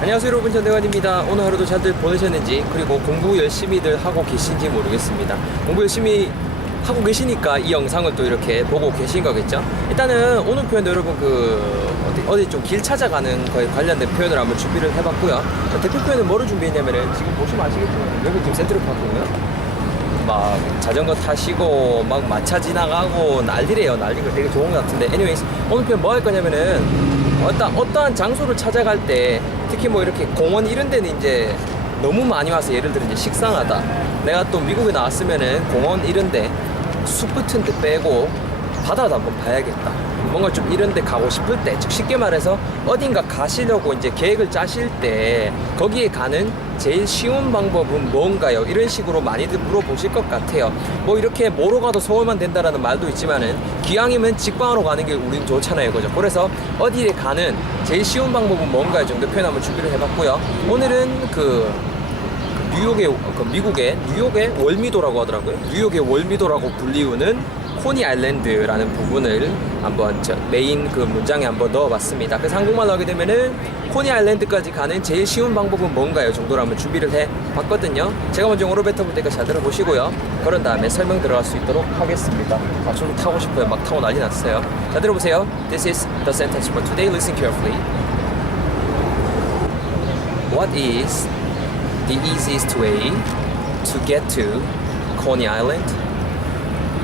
안녕하세요 여러분. 전대관입니다. 오늘 하루도 잘들 보내셨는지 그리고 공부 열심히들 하고 계신지 모르겠습니다. 공부 열심히 하고 계시니까 이 영상을 또 이렇게 보고 계신 거겠죠? 일단은 오늘 표현도 여러분 그 어디, 어디 좀 길 찾아가는 거에 관련된 표현을 한번 준비를 해봤고요. 대표 표현은 뭐를 준비했냐면은 지금 보시면 아시겠지만 여기 지금 센트럴 파크고요 막 자전거 타시고 막 마차 지나가고 난리래요. 난리가 되게 좋은 것 같은데. Anyways 오늘 표현 뭐할 거냐면은 어떠한, 어떠한 장소를 찾아갈 때 특히 뭐 이렇게 공원 이런 데는 이제 너무 많이 와서 예를 들어 이제 식상하다. 내가 또 미국에 나왔으면은 공원 이런 데 숲 같은 데 빼고 바다도 한번 봐야겠다. 뭔가 좀 이런 데 가고 싶을 때, 즉 쉽게 말해서 어딘가 가시려고 이제 계획을 짜실 때 거기에 가는 제일 쉬운 방법은 뭔가요? 이런 식으로 많이들 물어보실 것 같아요. 뭐 이렇게 뭐로 가도 서울만 된다라는 말도 있지만은 기왕이면 직방으로 가는 게 우린 좋잖아요. 그죠? 그래서 어디에 가는 제일 쉬운 방법은 뭔가요? 정도 표현 한번 준비를 해봤고요. 오늘은 그 뉴욕의 그 미국의 뉴욕의 월미도라고 하더라고요. 뉴욕의 월미도라고 불리우는 코니 아일랜드라는 부분을 한번 저 메인 그 문장에 한번 넣어봤습니다. 그래서 한국말로 하게 되면은 코니 아일랜드까지 가는 제일 쉬운 방법은 뭔가요? 정도로 한번 준비를 해봤거든요. 제가 먼저 영어로 뱉어볼 테니까 잘 들어보시고요. 그런 다음에 설명 들어갈 수 있도록 하겠습니다. 아, 저도 타고 싶어요. 막 타고 난리 났어요. 자, 들어보세요. This is the sentence for today. Listen carefully. What is the easiest way to get to Coney Island?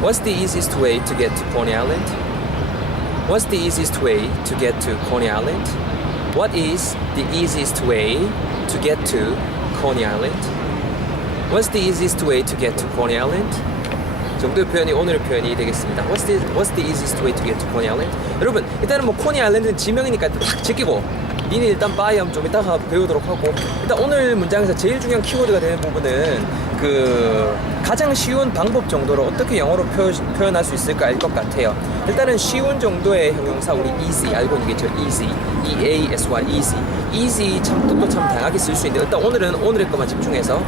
What's the easiest way to get to Coney Island? What's the easiest way to get to Coney Island? What is the easiest way to get to Coney Island? What's the easiest way to get to Coney Island? 정도의 표현이 오늘의 표현이 되겠습니다. What's the, what's the easiest way to get to Coney Island? 여러분, 일단은 뭐 코니 아일랜드는 지명이니까 딱 제끼고 니네 일단 빠이엄 좀 이따가 배우도록 하고 일단 오늘 문장에서 제일 중요한 키워드가 되는 부분은 그 가장 쉬운 방법 정도로 어떻게 영어로 표, 표현할 수 있을까 알 것 같아요. 일단은 쉬운 정도의 형용사 우리 easy 알고 있겠죠? easy, e a s y easy, easy 참 뜻도 참 다양하게 쓸 수 있는데 일단 오늘은 오늘의 것만 집중해서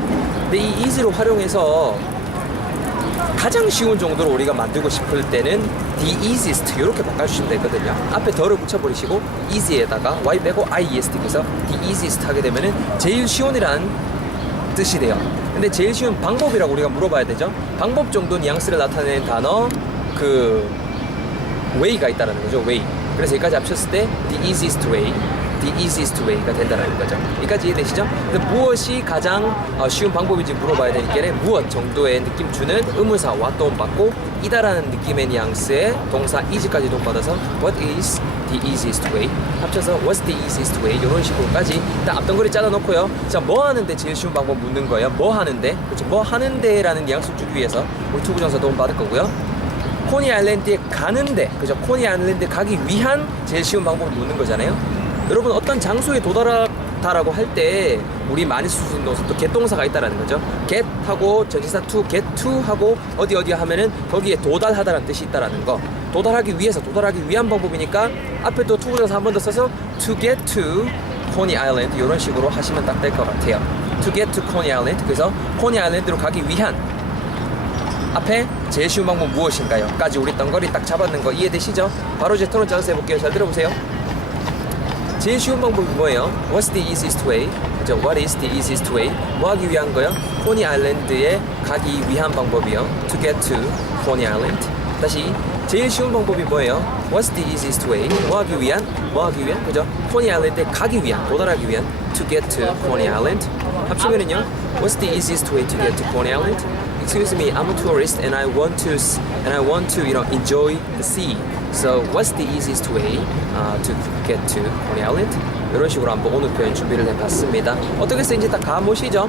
근데 이 easy로 활용해서 가장 쉬운 정도로 우리가 만들고 싶을 때는 the easiest 이렇게 바꿔주시면 되거든요. 앞에 더를 붙여버리시고 easy에다가 y 빼고 iest 해서 the easiest 하게 되면은 제일 쉬운이란 뜻이 돼요. 근데 제일 쉬운 방법이라고 우리가 물어봐야 되죠. 방법 정도 뉘앙스를 나타내는 단어 그 way가 있다는 거죠. way. 그래서 여기까지 합쳤을 때 the easiest way, the easiest way가 된다는 거죠. 여기까지 이해되시죠? 근데 무엇이 가장 어, 쉬운 방법인지 물어봐야 되니까 무엇 정도의 느낌 주는 의문사와 도움받고 이다라는 느낌의 뉘앙스의 동사 is까지 도움받아서 what is the easiest way 합쳐서 what's the easiest way 이런 식으로까지 일단 앞덩어리 잘라놓고요. 자 뭐 하는데 제일 쉬운 방법 묻는 거예요. 뭐 하는데 그렇죠? 뭐 하는데라는 뉘앙스를 주기 위해서 우리 투부정사 도움받을 거고요. 코니 아일랜드에 가는데 그죠 코니 아일랜드 가기 위한 제일 쉬운 방법을 묻는 거잖아요 여러분 어떤 장소에 도달하다라고 할 때 우리 많이 있는 동사 또 get동사가 있다라는 거죠 get 하고 전치사 to get to 하고 어디 어디 하면은 거기에 도달하다라는 뜻이 있다라는 거 도달하기 위해서 도달하기 위한 방법이니까 앞에 또 to 부정사 한번 더 써서 to get to 코니 아일랜드 이런 식으로 하시면 딱 될 것 같아요 to get to 코니 아일랜드 그래서 코니 아일랜드로 가기 위한 앞에 제일 쉬운 방법 무엇인가요? 까지 우리 덩거리 딱 잡았는 거 이해되시죠? 바로 제 토론 짜서 해볼게요. 잘 들어보세요. 제일 쉬운 방법이 뭐예요? What's the easiest way? 그죠? What is the easiest way? 뭐 하기 위한 거요? 코니 아일랜드에 가기 위한 방법이요. To get to 코니 아일랜드. 다시 제일 쉬운 방법이 뭐예요? What's the easiest way? 뭐 하기 위한? 뭐 하기 위한? 그죠? 코니 아일랜드에 가기 위한, 도달하기 위한 To get to 코니 아일랜드. 합치면은요. What's the easiest way to get to Coney Island? Excuse me, I'm a tourist and I want to s- and I want to you know enjoy the sea. So what's the easiest way uh, to get to Coney Island? 이런 식으로 한번 오늘 표현 준비를 해봤습니다. 어떻게 쓰인지 다 감오시죠?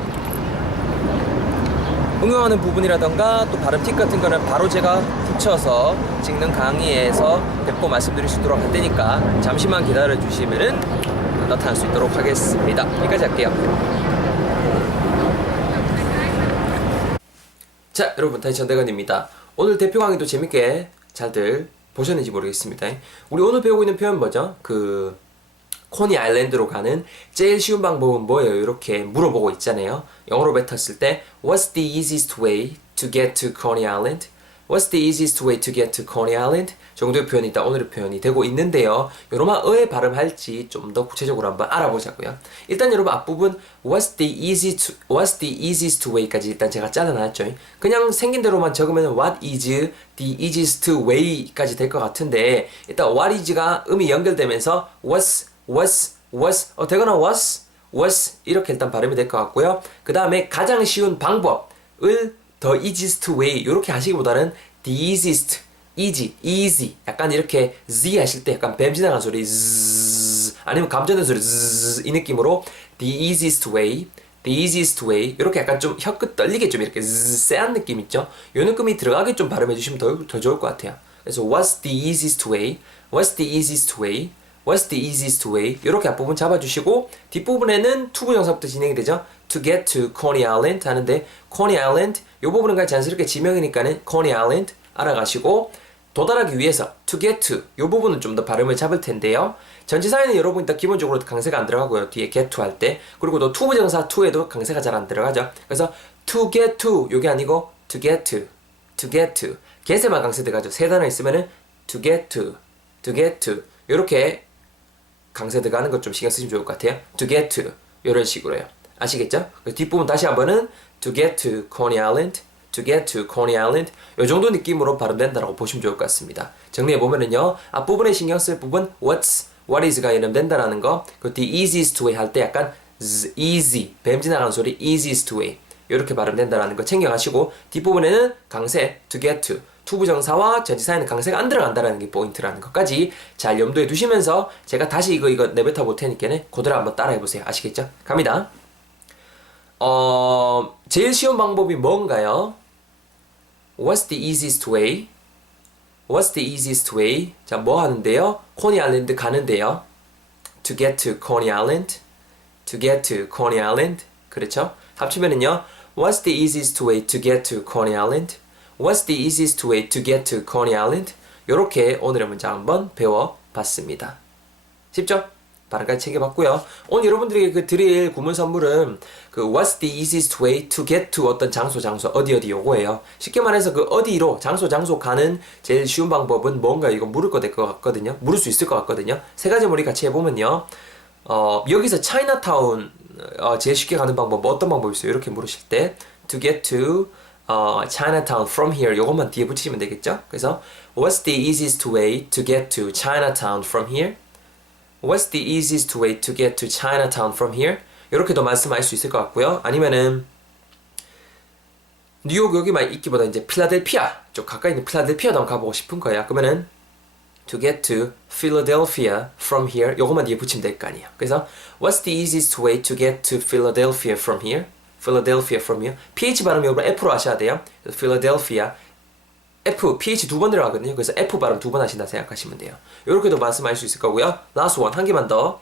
응용하는 부분이라던가 또 발음 팁 같은 거는 바로 제가 붙여서 찍는 강의에서 뵙고 말씀드릴 수 있도록 할 테니까 잠시만 기다려 주시면은 나타날 수 있도록 하겠습니다. 여기까지 할게요. 자, 여러분 다시 전대건입니다. 오늘 대표 강의도 재밌게 잘들 보셨는지 모르겠습니다. 우리 오늘 배우고 있는 표현 뭐죠? 그 코니 아일랜드로 가는 제일 쉬운 방법은 뭐예요? 이렇게 물어보고 있잖아요. 영어로 뱉었을 때 What's the easiest way to get to Coney Island? What's the easiest way to get to Coney Island? 정도의 표현이 일단 오늘의 표현이 되고 있는데요. 요로마 어에 발음할지 좀 더 구체적으로 한번 알아보자고요. 일단 여러분 앞부분 What's the easiest What's the easiest way까지 일단 제가 잘라놨죠. 그냥 생긴 대로만 적으면 What is the easiest way까지 될 것 같은데 일단 What is가 음이 연결되면서 What's What's What's 어 되거나 What's What's 이렇게 일단 발음이 될 것 같고요. 그 다음에 가장 쉬운 방법을 the easiest way 이렇게 하시기보다는 the easiest, easy, easy 약간 이렇게 z 하실 때 약간 뱀 지나가는 소리 zzz, 아니면 감전된 소리 zzz, 이 느낌으로 the easiest way, the easiest way 이렇게 약간 좀 혀끝 떨리게 좀 이렇게 쎄한 느낌 있죠? 요 느낌이 들어가게 좀 발음해 주시면 더, 더 좋을 것 같아요. 그래서 what's the easiest way, what's the easiest way What's the easiest way? 이렇게 앞부분 잡아주시고 뒷부분에는 to 부정사부터 진행이 되죠. To get to Coney Island 하는데 Coney Island 이 부분은 그냥 자연스럽게 지명이니까는 Coney Island 알아가시고 도달하기 위해서 to get to 이 부분은 좀 더 발음을 잡을 텐데요. 전치사에는 여러분 일단 기본적으로 강세가 안 들어가고요. 뒤에 get to 할 때 그리고 또 to 부정사 to에도 강세가 잘 안 들어가죠. 그래서 to get to 이게 아니고 to get to to get to get에만 강세 들어가죠. 세 단어 있으면은 to get to to get to 이렇게 강세 들어가는 것 좀 신경 쓰시면 좋을 것 같아요. To get to 이런 식으로요. 아시겠죠? 그 뒷부분 다시 한번은 to get to Coney Island, to get to Coney Island 이 정도 느낌으로 발음된다라고 보시면 좋을 것 같습니다. 정리해 보면은요 앞부분에 신경 쓸 부분 what's, what is가 이름된다라는 거, 그 the easiest way 할 때 약간 z, easy 뱀 지나가는 소리 easiest way 이렇게 발음된다라는 거 챙겨가시고 뒷부분에는 강세 to get to 투부정사와 전치사에는 강세가 안 들어간다는 게 포인트라는 것까지 잘 염두에 두시면서 제가 다시 이거 이거 내뱉어 볼 테니까는 그대로 한번 따라해 보세요. 아시겠죠? 갑니다. 어, 제일 쉬운 방법이 뭔가요? What's the easiest way? What's the easiest way? 자, 뭐 하는데요? 코니 아일랜드 가는데요. To get to Coney Island. To get to Coney Island. 그렇죠? 합치면은요. What's the easiest way to get to Coney Island? What's the easiest way to get to Coney Island? 이렇게 오늘의 문장 한번 배워봤습니다. 쉽죠? 발음까지 챙겨봤고요. 오늘 여러분들에게 그 드릴 구문 선물은 그 What's the easiest way to get to 어떤 장소 장소 어디 어디 요거예요. 쉽게 말해서 그 어디로 장소 장소 가는 제일 쉬운 방법은 뭔가 이거 물을 거 될 것 같거든요. 물을 수 있을 것 같거든요. 세 가지 머리 같이 해보면요. 어, 여기서 차이나타운 어, 제일 쉽게 가는 방법 뭐 어떤 방법이 있어요? 이렇게 물으실 때 to get to 어, Chinatown from here 요것만 뒤에 붙이시면 되겠죠? 그래서 What's the easiest way to get to Chinatown from here? What's the easiest way to get to Chinatown from here? 이렇게도 말씀할 수 있을 것 같고요. 아니면은 뉴욕 여기만 있기보다 이제 필라델피아 쪽 가까이 있는 필라델피아도 한번 가보고 싶은 거야. 그러면은 to get to Philadelphia from here 요것만 뒤에 붙이면 될 거 아니에요. 그래서 What's the easiest way to get to Philadelphia from here? Philadelphia from here. PH 발음 여러분 F로 하셔야 돼요. Philadelphia F, PH 두 번 들어가거든요. 그래서 F 발음 두 번 하신다 생각하시면 돼요. 이렇게도 말씀할 수 있을 거고요. last one 한 개만 더.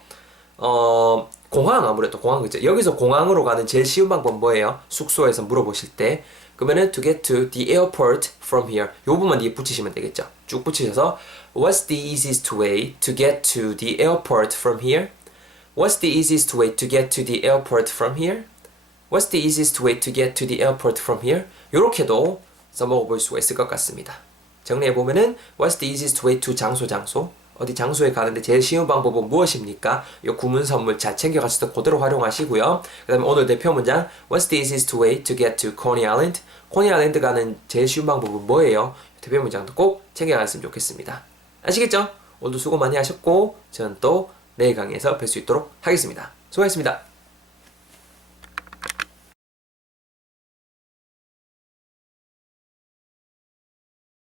어, 공항 아무래도 공항 그죠. 여기서 공항으로 가는 제일 쉬운 방법 뭐예요? 숙소에서 물어보실 때. 그러면은 to get to the airport from here. 요 부분만 뒤에 붙이시면 되겠죠. 쭉 붙이셔서 What's the easiest way to get to the airport from here? What's the easiest way to get to the airport from here? What's the easiest way to get to the airport from here? 요렇게도 써먹어 볼 수가 있을 것 같습니다. 정리해 보면은 What's the easiest way to 장소 장소 어디 장소에 가는데 제일 쉬운 방법은 무엇입니까? 이 구문 선물 잘 챙겨가셔서 그대로 활용하시고요. 그 다음에 오늘 대표 문장 What's the easiest way to get to Coney Island? 코니 아일랜드 가는 제일 쉬운 방법은 뭐예요? 대표 문장도 꼭 챙겨갔으면 좋겠습니다. 아시겠죠? 오늘도 수고 많이 하셨고 저는 또 내일 강의에서 뵐 수 있도록 하겠습니다. 수고하셨습니다.